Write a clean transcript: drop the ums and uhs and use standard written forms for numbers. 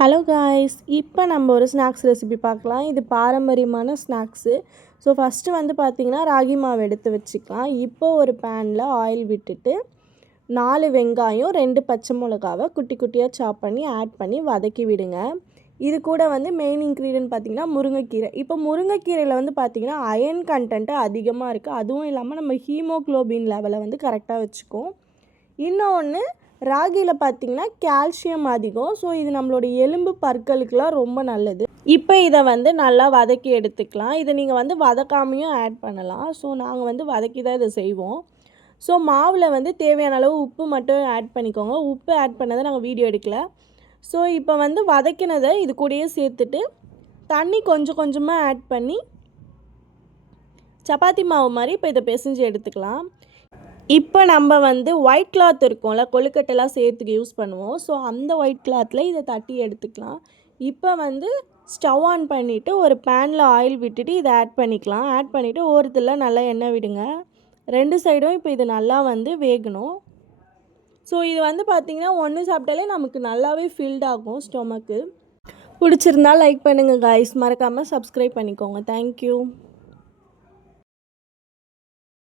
Hello guys, இப்போ நம்ம ஒரு ஸ்நாக்ஸ் ரெசிபி பார்க்கலாம். இது பாரம்பரியமான ஸ்நாக்ஸு. ஸோ ஃபஸ்ட்டு வந்து பார்த்திங்கன்னா ராகி மாவு எடுத்து வச்சுக்கலாம். இப்போ ஒரு பேனில் ஆயில் விட்டுட்டு 4 வெங்காயம் 2 பச்சை மிளகாவை குட்டி குட்டியாக சாப் பண்ணி ஆட் பண்ணி வதக்கி விடுங்க. இது கூட வந்து மெயின் இன்க்ரீடியன்ட் பார்த்திங்கன்னா முருங்கைக்கீரை. இப்போ முருங்கைக்கீரையில் வந்து பார்த்திங்கன்னா அயன் கண்டென்ட்டு அதிகமாக இருக்குது. அதுவும் இல்லாமல் நம்ம ஹீமோக்ளோபின் லெவலை வந்து கரெக்டாக வச்சுக்கும். இன்னொன்று, ராகியில் பார்த்திங்கன்னா கால்சியம் அதிகம். ஸோ இது நம்மளோட எலும்பு பற்களுக்கெலாம் ரொம்ப நல்லது. இப்போ இதை வந்து நல்லா வதக்கி எடுத்துக்கலாம். இதை நீங்கள் வந்து வதக்காமையும் ஆட் பண்ணலாம். ஸோ நாங்கள் வந்து வதக்கி தான் இதை செய்வோம். ஸோ மாவில் வந்து தேவையான அளவு உப்பு மட்டும் ஆட் பண்ணிக்கோங்க. உப்பு ஆட் பண்ணதை நாங்கள் வீடியோ எடுக்கல. ஸோ இப்போ வந்து வதக்கினதை இது கூடயே சேர்த்துட்டு தண்ணி கொஞ்சம் கொஞ்சமாக ஆட் பண்ணி சப்பாத்தி மாவு மாதிரி இப்போ இதை பிசைஞ்சு எடுத்துக்கலாம். இப்போ நம்ம வந்து ஒயிட் கிளாத் இருக்கும்ல, கொழுக்கட்டைலாம் சேர்த்துக்கு யூஸ் பண்ணுவோம். ஸோ அந்த ஒயிட் கிளாத்தில் இதை தட்டி எடுத்துக்கலாம். இப்போ வந்து ஸ்டவ் ஆன் பண்ணிவிட்டு ஒரு பேனில் ஆயில் விட்டுட்டு இதை ஆட் பண்ணிக்கலாம். ஆட் பண்ணிவிட்டு ஓரத்தில் நல்லா எண்ணெய் விடுங்க. 2 சைடும் இப்போ இது நல்லா வந்து வேகணும். ஸோ இது வந்து பார்த்திங்கன்னா ஒன்று சாப்பிட்டாலே நமக்கு நல்லாவே ஃபில்ட் ஆகும் ஸ்டொமக்கு. பிடிச்சிருந்தால் லைக் பண்ணுங்கள் காய்ஸ், மறக்காமல் சப்ஸ்கிரைப் பண்ணிக்கோங்க. தேங்க்யூ.